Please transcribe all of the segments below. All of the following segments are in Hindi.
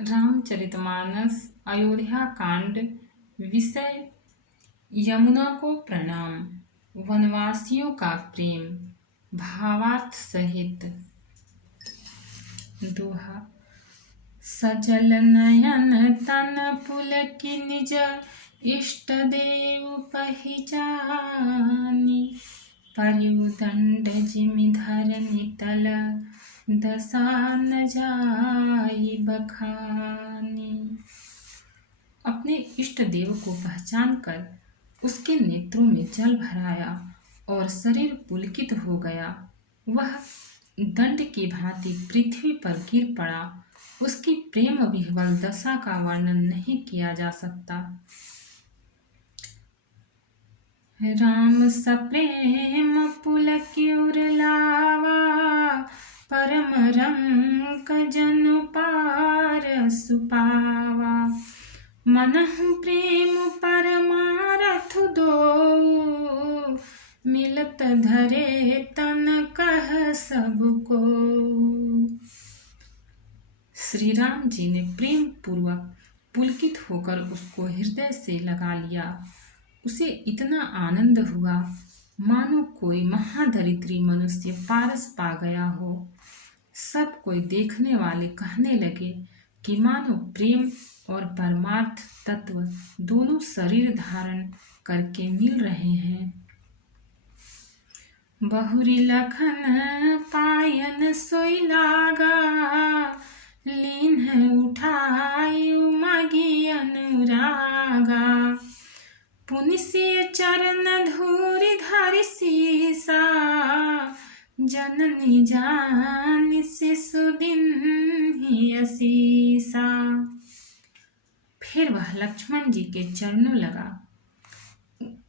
रामचरितमानस अयोध्या कांड। विषय यमुना को प्रणाम। वनवासियों का प्रेम। भावार्थ सहित दोहा। सजल नयन तन पुलकी निज इष्ट देव पहिचानी। परिउदंड जिमि धरनी तल दशा न जाई बखानी। अपने इष्ट देव को पहचान कर उसके नेत्रों में जल भराया और शरीर पुलकित हो गया। वह दंड की भांति पृथ्वी पर गिर पड़ा। उसकी प्रेम विह्वल दशा का वर्णन नहीं किया जा सकता। राम सप्रेम पुलक्युर लावा। परम रंक जनु पार सुपावा। मनहु प्रेम परमारथ दो। मिलत धरे तन कह सबको। श्री राम जी ने प्रेम पूर्वक पुलकित होकर उसको हृदय से लगा लिया। उसे इतना आनंद हुआ मानो कोई महादरिद्री मनुष्य पारस पा गया हो। सब कोई देखने वाले कहने लगे कि मानो प्रेम और परमार्थ तत्व दोनों शरीर धारण करके मिल रहे हैं। बहुरी लखन पायन सोई लागा। लीन उठाई उमगी अनुरागा। पुनिसिय चरण धूरि धरि सीसा। जननी जान शिशु दिन असीसा। फिर वह लक्ष्मण जी के चरणों लगा।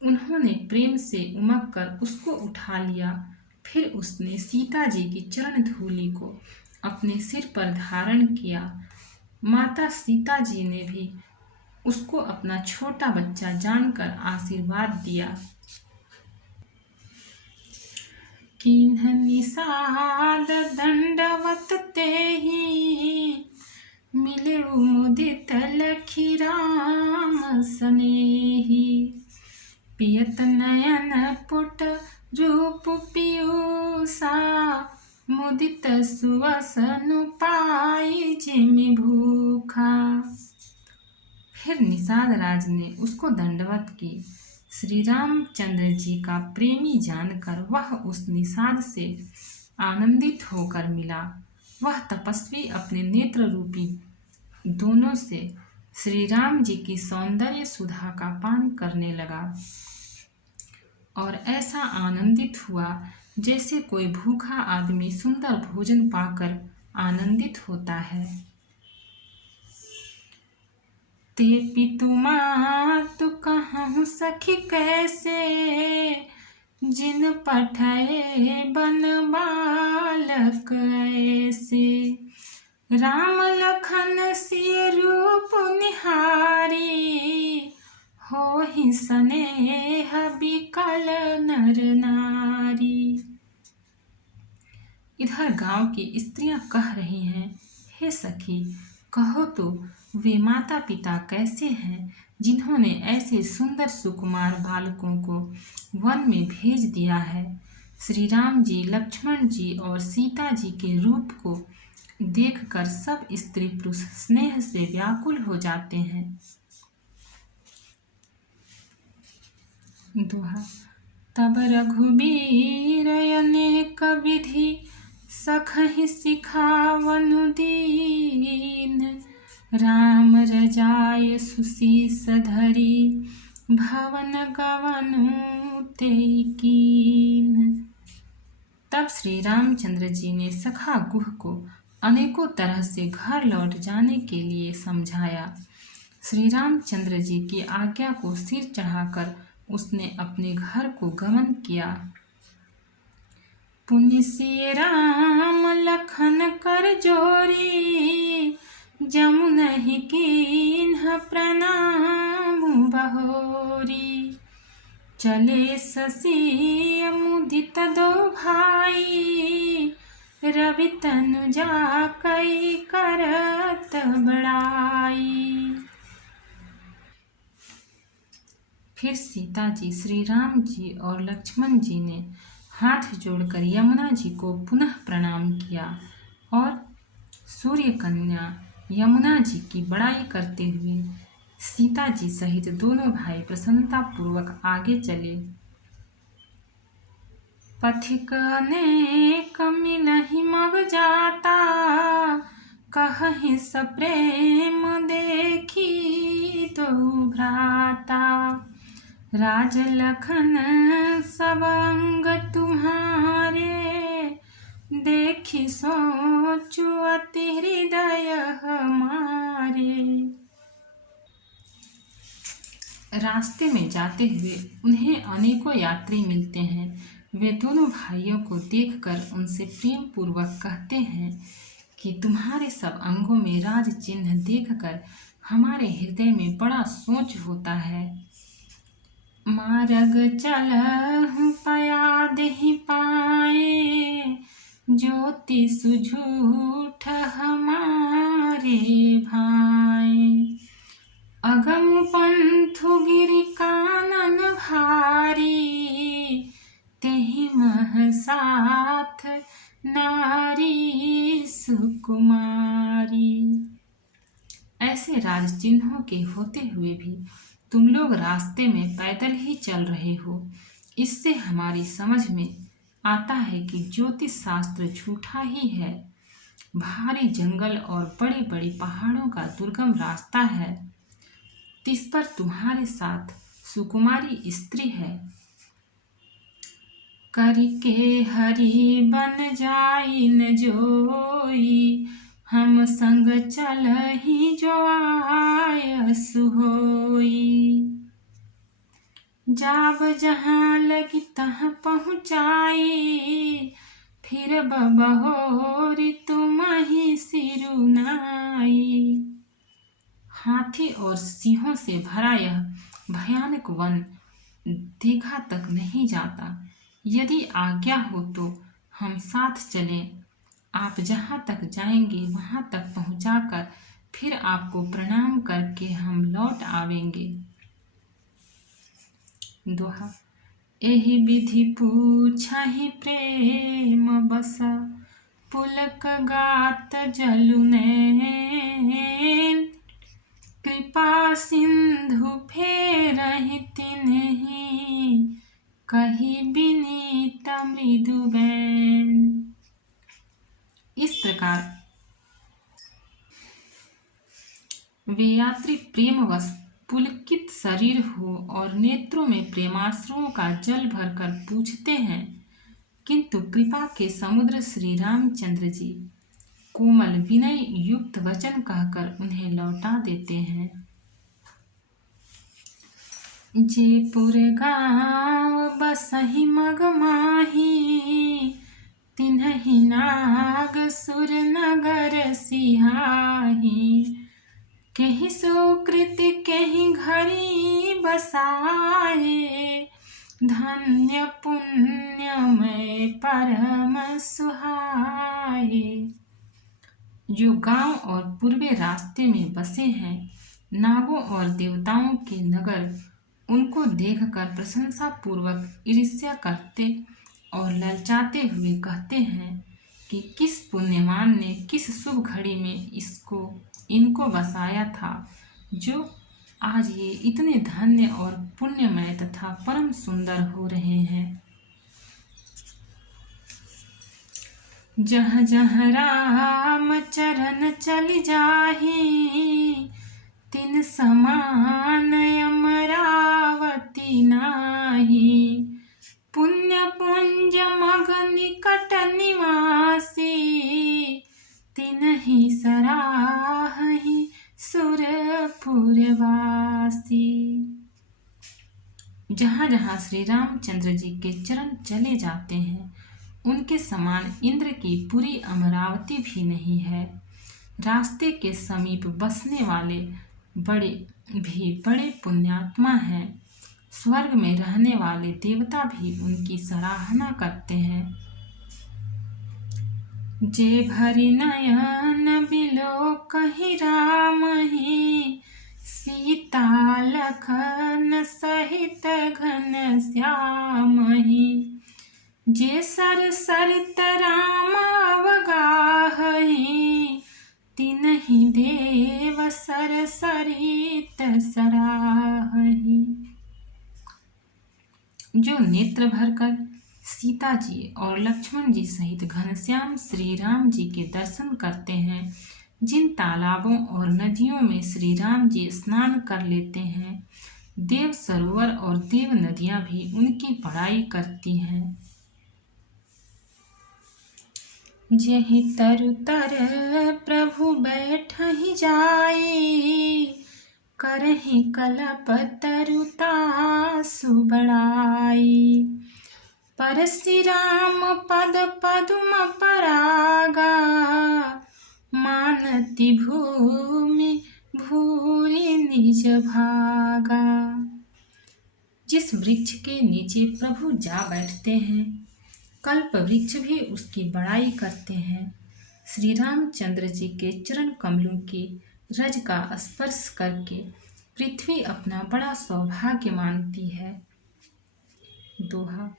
उन्होंने प्रेम से उमग कर उसको उठा लिया। फिर उसने सीता जी की चरण धूलि को अपने सिर पर धारण किया। माता सीता जी ने भी उसको अपना छोटा बच्चा जानकर आशीर्वाद दिया। किन्ह निषाद दंडवत तेहि। मिले मुदित लखी राम सनेहि। पियत नयन पुट रूप पीयूषा। मुदित सुवसन पाई जिमि भूखा। फिर निषाद राज ने उसको दंडवत की। श्री रामचंद्र जी का प्रेमी जानकर वह उस निषाद से आनंदित होकर मिला। वह तपस्वी अपने नेत्र रूपी दोनों से श्री राम जी की सौंदर्य सुधा का पान करने लगा और ऐसा आनंदित हुआ जैसे कोई भूखा आदमी सुंदर भोजन पाकर आनंदित होता है। ते पितु मातु कहूँ सखी कैसे। जिन पठए बन बालक ऐसे। राम लखन सिय रूप निहारी। होहि स्नेह बिकल नर नारी। इधर गांव की स्त्रियां कह रही हैं, हे सखी, कहो तो वे माता पिता कैसे हैं जिन्होंने ऐसे सुंदर सुकुमार बालकों को वन में भेज दिया है। श्री राम जी, लक्ष्मण जी और सीता जी के रूप को देखकर सब स्त्री पुरुष स्नेह से व्याकुल हो जाते हैं। दोहा। तब रघुबीर अनेक विधि। सखहि सिखावनु दीन। राम रजाय सुशीस धरी। भवन गवनु तेई कीन। तब श्री रामचंद्र जी ने सखा गुह को अनेकों तरह से घर लौट जाने के लिए समझाया। श्री रामचंद्र जी की आज्ञा को सिर चढ़ाकर उसने अपने घर को गमन किया। पुनि सिय राम लखन कर जोरी। जमुनहि कीन्ह प्रणाम बहोरी। चले शशि मुदित दो भाई। रवि तनुजा कई करत बड़ाई। फिर सीता जी, श्री राम जी और लक्ष्मण जी ने हाथ जोड़कर यमुना जी को पुनः प्रणाम किया और सूर्य कन्या यमुना जी की बड़ाई करते हुए सीता जी सहित दोनों भाई प्रसन्नता पूर्वक आगे चले। पथिक अनेक मिलहि मग जाता, कहहि सप्रेम देखी दो भ्राता। राज लखन सब अंग तुम्हारे, देखी सोचु अति हृदय हमारे। रास्ते में जाते हुए उन्हें अनेकों यात्री मिलते हैं। वे दोनों भाइयों को देखकर उनसे प्रेम पूर्वक कहते हैं कि तुम्हारे सब अंगों में राज चिन्ह देखकर हमारे हृदय में बड़ा सोच होता है। मार्ग चलहु पया देहि पाए, ज्योति सुझूठ हमारे भाई। अगम पंथु गिरि कानन भारी, तेहि मह साथ नारी सुकुमारी। ऐसे राज चिन्हों के होते हुए भी तुम लोग रास्ते में पैदल ही चल रहे हो। इससे हमारी समझ में आता है कि ज्योतिष शास्त्र झूठा ही है। भारी जंगल और बड़े बड़े पहाड़ों का दुर्गम रास्ता है, तिस पर तुम्हारे साथ सुकुमारी स्त्री है। करके हरि बन जाई न जोई, हम संग चलहि जो आयस होई। जाब जहाँ लगी तहाँ पहुँचाई, फिर बबहोरी तुम ही सिरुनाई। हाथी और सिंहों से भरा यह भयानक वन देखा तक नहीं जाता। यदि आज्ञा हो तो हम साथ चलें। आप जहाँ तक जाएंगे वहाँ तक पहुँचाकर फिर आपको प्रणाम करके हम लौट आवेंगे। दोहा। एहि विधि पूछहि प्रेम बसा, पुलक गात जलु नैन। कृपा सिंधु फेरहि तिन्हि, कही विनीत मृदु बैन। इस प्रकार वे यात्री प्रेमवश पुलकित शरीर हो और नेत्रों में प्रेमाश्रुओं का जल भरकर पूछते हैं, किंतु कृपा के समुद्र श्री रामचंद्र जी कोमल विनय युक्त वचन कहकर उन्हें लौटा देते हैं। जेपुर गाँव बसहि मग माही, तिन्हि नाग सुर नगर सिहाही। केहि सुकृत केहि घरी बसाए, धन्य पुण्यमय परम सुहाए। जो गांव और पूर्वे रास्ते में बसे हैं, नागों और देवताओं के नगर उनको देखकर प्रशंसा पूर्वक ईर्ष्या करते और ललचाते हुए कहते हैं कि किस पुण्यवान ने किस शुभ घड़ी में इनको बसाया था, जो आज ये इतने धन्य और पुण्यमय तथा परम सुंदर हो रहे हैं। जहाँ जहाँ राम चरण चल जाहि, तिन समान अमरावती नाही। पुण्य पुंज मग निकट निवासी, तिन्हि सराहहि सुरपुरवासी। जहाँ जहाँ श्री रामचंद्र जी के चरण चले जाते हैं, उनके समान इंद्र की पूरी अमरावती भी नहीं है। रास्ते के समीप बसने वाले बड़े पुण्यात्मा हैं। स्वर्ग में रहने वाले देवता भी उनकी सराहना करते हैं। जे भरि नयन बिलो कहि राम ही, सीता लखन सहित घन श्याम ही। जे सर सरित राम अवगाहहि, तिनहि देव सर सरित सराहहि। जो नेत्र भरकर सीता जी और लक्ष्मण जी सहित घनश्याम श्री राम जी के दर्शन करते हैं, जिन तालाबों और नदियों में श्री राम जी स्नान कर लेते हैं, देव सरोवर और देव नदियां भी उनकी बड़ाई करती हैं। जेहि तरु तर प्रभु बैठहि जाई, करहि कलप तरुतासु बड़ाई। परसि राम पद पदुम परागा, मानति भूमि भूरि निज भागा। जिस वृक्ष के नीचे प्रभु जा बैठते हैं, कल्प वृक्ष भी उसकी बड़ाई करते हैं। श्री रामचंद्र जी के चरण कमलों की रज का स्पर्श करके पृथ्वी अपना बड़ा सौभाग्य मानती है। दोहा।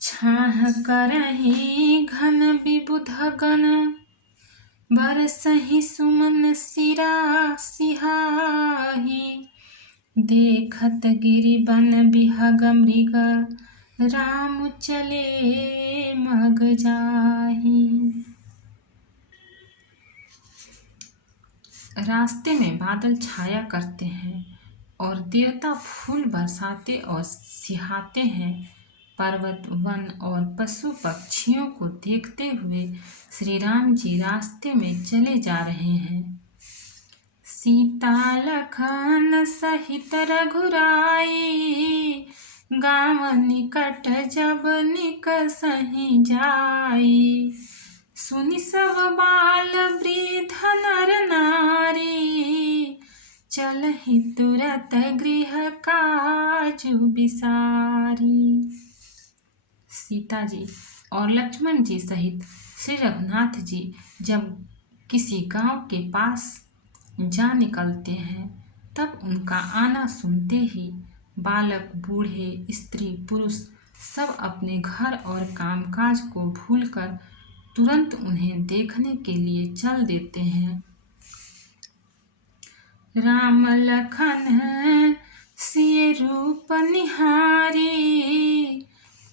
छाह करहि घन विबुध गण, बरसहि सुमन सिरा सिहाही। देखत गिरि बन बिहग मृग, राम चले मग जाहि। रास्ते में बादल छाया करते हैं और देवता फूल बरसाते और सिहाते हैं। पर्वत वन और पशु पक्षियों को देखते हुए श्री राम जी रास्ते में चले जा रहे हैं। सीता लखन सहित रघुराई, गाँव निकट जब निकसहि जाई। सुनि सब बाल वृद्ध नर नारी, चलहि तुरत गृह काजु बिसारी। सीता जी और लक्ष्मण जी सहित श्री रघुनाथ जी जब किसी गांव के पास जा निकलते हैं, तब उनका आना सुनते ही बालक बूढ़े स्त्री पुरुष सब अपने घर और कामकाज को भूलकर तुरंत उन्हें देखने के लिए चल देते हैं। राम लखन सिय रूप निहारी,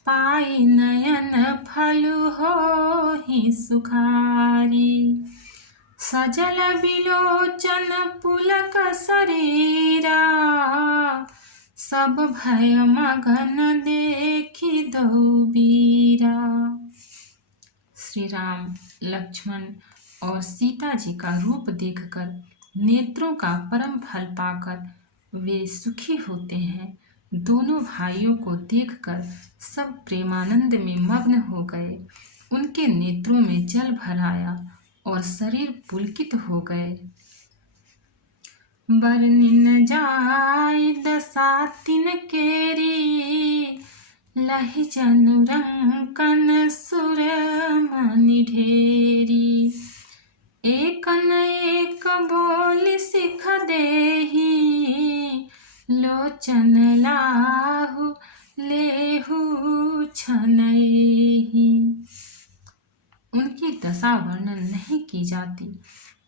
पाई नयन फलु होहि सुखारी। सजल बिलोचन पुलक शरीरा, सब भय मगन देखी दहु बीरा। श्री राम लक्ष्मण और सीता जी का रूप देखकर नेत्रों का परम फल पाकर वे सुखी होते हैं। दोनों भाइयों को देखकर सब प्रेमानंद में मग्न हो गए। उनके नेत्रों में जल भर आया और शरीर पुलकित हो गए। बरनिन जाय दशा तिन केरी, लहि जनु रंकन सुर मनि ढेरी। एकन एक बोल सिख देहि, लोचन लाहु लेहु छनैहि। उनकी दशा वर्णन नहीं की जाती,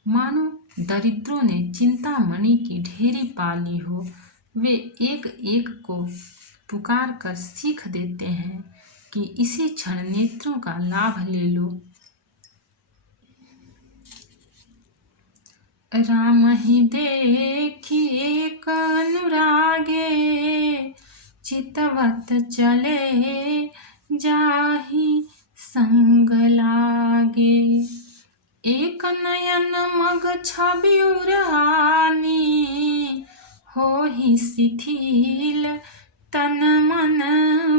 मानो दरिद्रों ने चिंतामणि की ढेरी पाली हो। वे एक एक को पुकार कर सीख देते हैं कि इसी क्षण नेत्रों का लाभ ले लो। राम ही देखी एक अनुरागे, चितवत चले जाहि संग लागे। एक नयन मग छवि उरानी, होहि शिथिल तन मन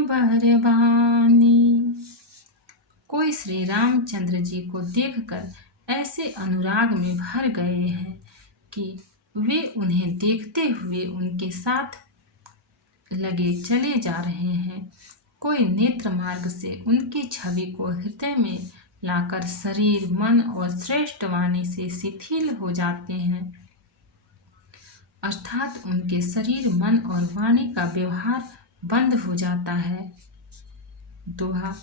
बरबानी। कोई श्री रामचंद्र जी को देखकर ऐसे अनुराग में भर गए हैं कि वे उन्हें देखते हुए उनके साथ लगे चले जा रहे हैं। कोई नेत्र मार्ग से उनकी छवि को हृदय में लाकर शरीर, मन और श्रेष्ठ वाणी से शिथिल हो जाते हैं, अर्थात उनके शरीर, मन और वाणी का व्यवहार बंद हो जाता है। दोहा।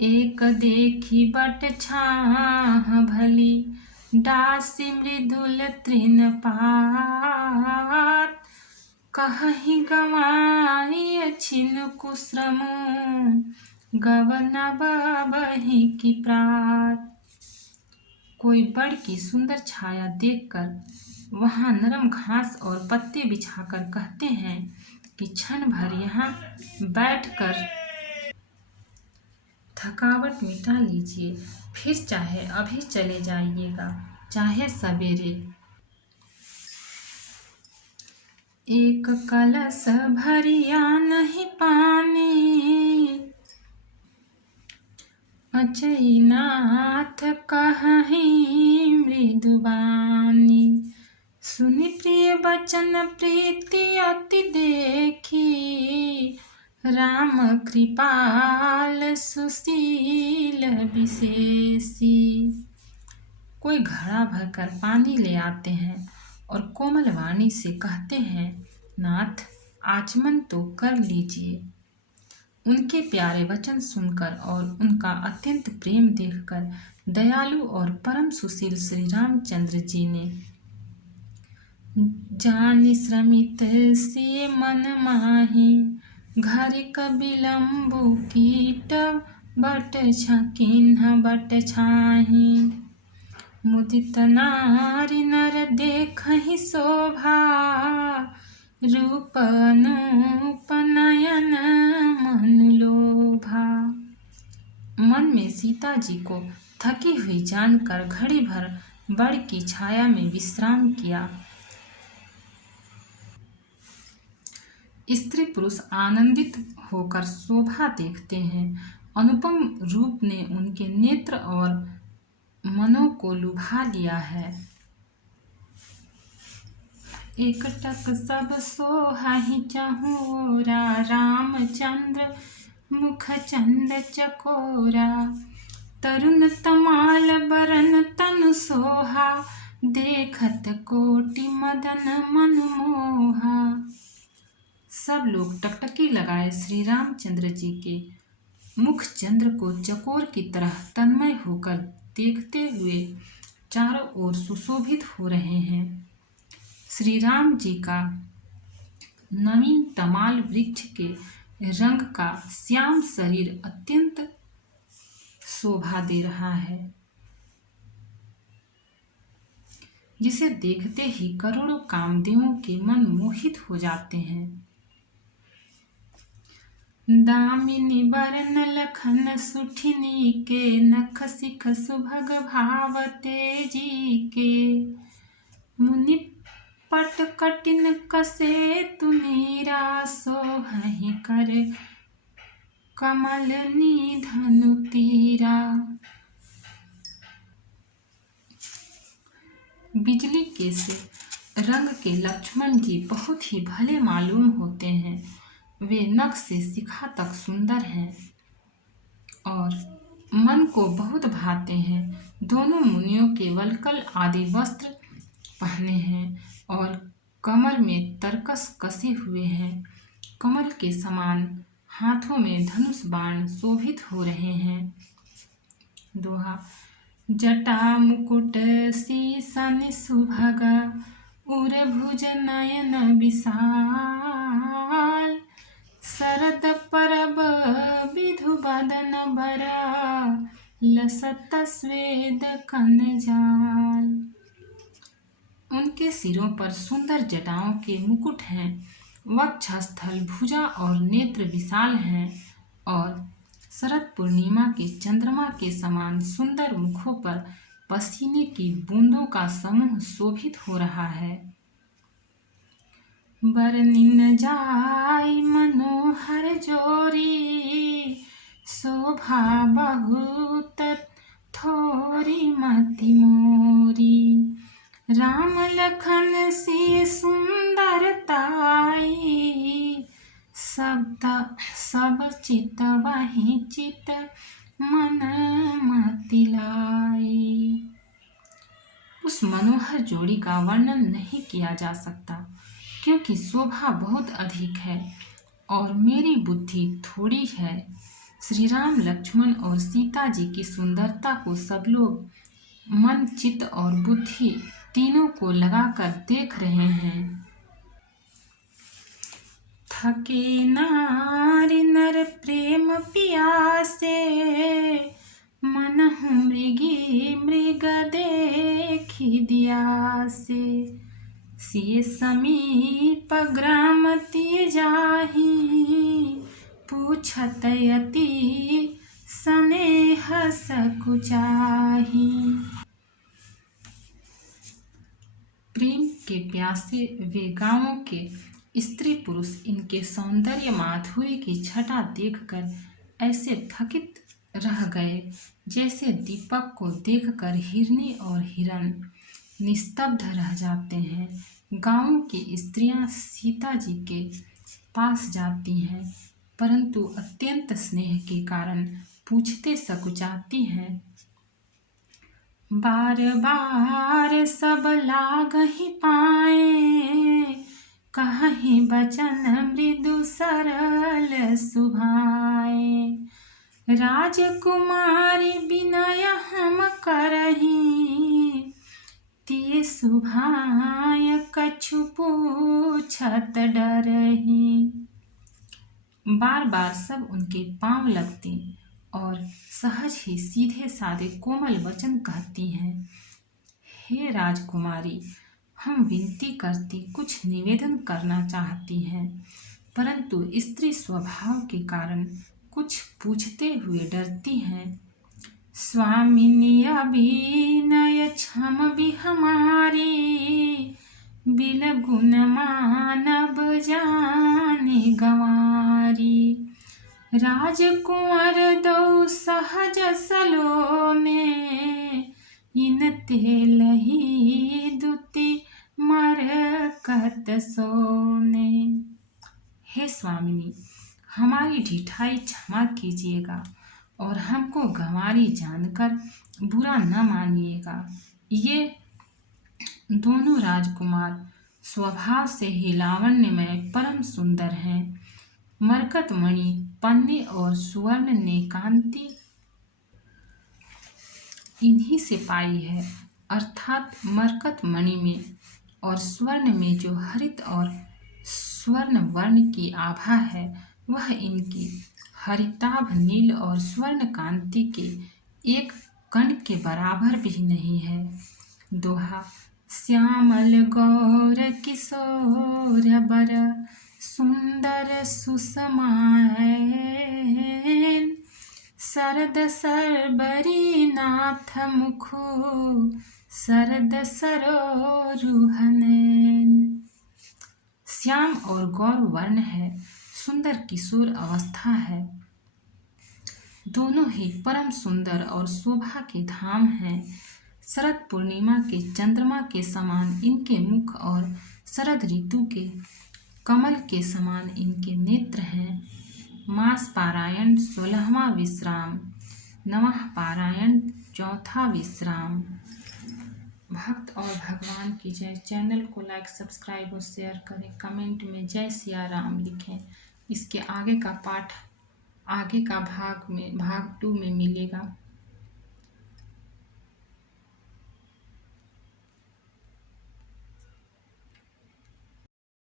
एक देखी बट छाह भली, दासी मृदुल तृण पात, कहहि गवाई छिन कुश्रमु, गवन बही की प्रात। कोई बड़ की सुंदर छाया देखकर वहां नरम घास और पत्ते बिछाकर कहते हैं कि क्षण भर यहाँ बैठकर थकावट मिटा लीजिए, फिर चाहे अभी चले जाइएगा, चाहे सवेरे। एक कलश भरिया नहीं पानी, अचईनाथ कहहि मृदुबानी, सुनि प्रिय बचन प्रीति अति देखी, राम कृपाल सुशील विशेषी। कोई घड़ा भरकर पानी ले आते हैं और कोमल वाणी से कहते हैं, नाथ आचमन तो कर लीजिए। उनके प्यारे वचन सुनकर और उनका अत्यंत प्रेम देखकर दयालु और परम सुशील श्री रामचंद्र जी ने जानि श्रमित से मन माही, घरिक विलम्बु कीट बट किन्ह बट छाही, मुदित नारी नर देखहि शोभा, रूप अनूप नयन मन लोभा। मन में सीता जी को थकी हुई जानकर घड़ी भर बड़ की छाया में विश्राम किया। स्त्री पुरुष आनंदित होकर शोभा देखते हैं। अनुपम रूप ने उनके नेत्र और मनों को लुभा लिया है। एकटक सब सोहाहि चहोरा, रामचंद्र मुख चंद चकोरा, तरुण तमाल बरन तन सोहा, देखत कोटि मदन मन मोहा। सब लोग टकटकी लगाए श्री रामचंद्र जी के मुख चंद्र को चकोर की तरह तन्मय होकर देखते हुए चारों ओर सुशोभित हो रहे हैं। श्री राम जी का नवीन तमाल वृक्ष के रंग का श्याम शरीर अत्यंत शोभा दे रहा है, जिसे देखते ही करोड़ों कामदेवों के मन मोहित हो जाते हैं। दामिनी बरन लखन सुठिनी के, नख सिख सुभग भाव तेजी के, मुनि पट कटिन कसे तुनीरा, सोहहि कर कमल निधनु तीरा। बिजली के से रंग के लक्ष्मण जी बहुत ही भले मालूम होते हैं। वे नख से शिखा तक सुंदर हैं और मन को बहुत भाते हैं। दोनों मुनियों के वल्कल आदि वस्त्र पहने हैं और कमर में तरकस कसे हुए हैं। कमल के समान हाथों में धनुष बाण शोभित हो रहे हैं। दोहा। जटा मुकुट सीसन सुभगा, उर भुज नयन विशाल, शरद परब विधु बदन बरा, लसत स्वेद कनजाल। उनके सिरों पर सुंदर जटाओं के मुकुट हैं, वक्षस्थल, भुजा और नेत्र विशाल हैं और शरद पूर्णिमा के चंद्रमा के समान सुंदर मुखों पर पसीने की बूंदों का समूह शोभित हो रहा है। बरनिन जाई मनोहर जोरी, शोभा बहुत थोरी मति मोरी, राम लखन सी सुंदरताई, सब चित वही चित मन मतिलाई। उस मनोहर जोड़ी का वर्णन नहीं किया जा सकता, क्योंकि शोभा बहुत अधिक है और मेरी बुद्धि थोड़ी है। श्री राम, लक्ष्मण और सीता जी की सुंदरता को सब लोग मन, चित्त और बुद्धि तीनों को लगाकर देख रहे हैं। थके नारी नर प्रेम पियासे, मनहु मृगी मृग देखी दियासे। सिय समीप ग्राम ती जाहि, पूछत यति स्नेह सकुचाही। प्रेम के प्यासे वे गांवों के स्त्री पुरुष इनके सौंदर्य माधुर्य की छटा देखकर ऐसे थकित रह गए, जैसे दीपक को देखकर हिरनी और हिरण निस्तब्ध रह जाते हैं। गांव की स्त्रियां सीता जी के पास जाती हैं, परंतु अत्यंत स्नेह के कारण पूछते सकुचाती हैं। बार बार सब लागहि पाए, कहहि बचन मृदु सरल सुभाए। राजकुमारी विनय हम करहि, तिय सुभाय कछु पूछत डरहि। बार बार सब उनके पांव लगती और सहज ही सीधे साधे कोमल वचन कहती हैं। हे राजकुमारी, हम विनती करती कुछ निवेदन करना चाहती हैं, परंतु स्त्री स्वभाव के कारण कुछ पूछते हुए डरती हैं। स्वामिनी अभिनय क्षम भी हमारी, बिन गुण मानव जाने गंवारी। राजकुंवर दो सहज सलोने, इन तेलहि दुति मरकत सोने। हे स्वामिनी, हमारी ढिठाई क्षमा कीजिएगा और हमको गंवारी जानकर बुरा न मानिएगा। ये दोनों राजकुमार स्वभाव से ही लावण्यमय परम सुंदर हैं। मरकत मणि, पन्ने और सुवर्ण ने कांति इन्हीं से पाई है, अर्थात मरकत मणि में और स्वर्ण में जो हरित और स्वर्ण वर्ण की आभा है, वह इनकी हरिताभ नील और स्वर्ण कांति के एक कण के बराबर भी नहीं है। दोहा। श्यामल गौर किशोर बर, सुंदर सुषमायन। शरद सरबरी नाथ मुखु, शरद सरोरुहनैन। श्याम और गौर वर्ण है, सुंदर किशोर अवस्था है, दोनों ही परम सुंदर और शोभा के धाम हैं। शरद पूर्णिमा के चंद्रमा के समान इनके मुख और शरद ऋतु के कमल के समान इनके नेत्र हैं। मास पारायण 16वां विश्राम, नवः पारायण 4था विश्राम। भक्त और भगवान की जय। चैनल को लाइक, सब्सक्राइब और शेयर करें। कमेंट में जय सिया राम लिखें। इसके आगे का पाठ आगे का भाग 2 में मिलेगा।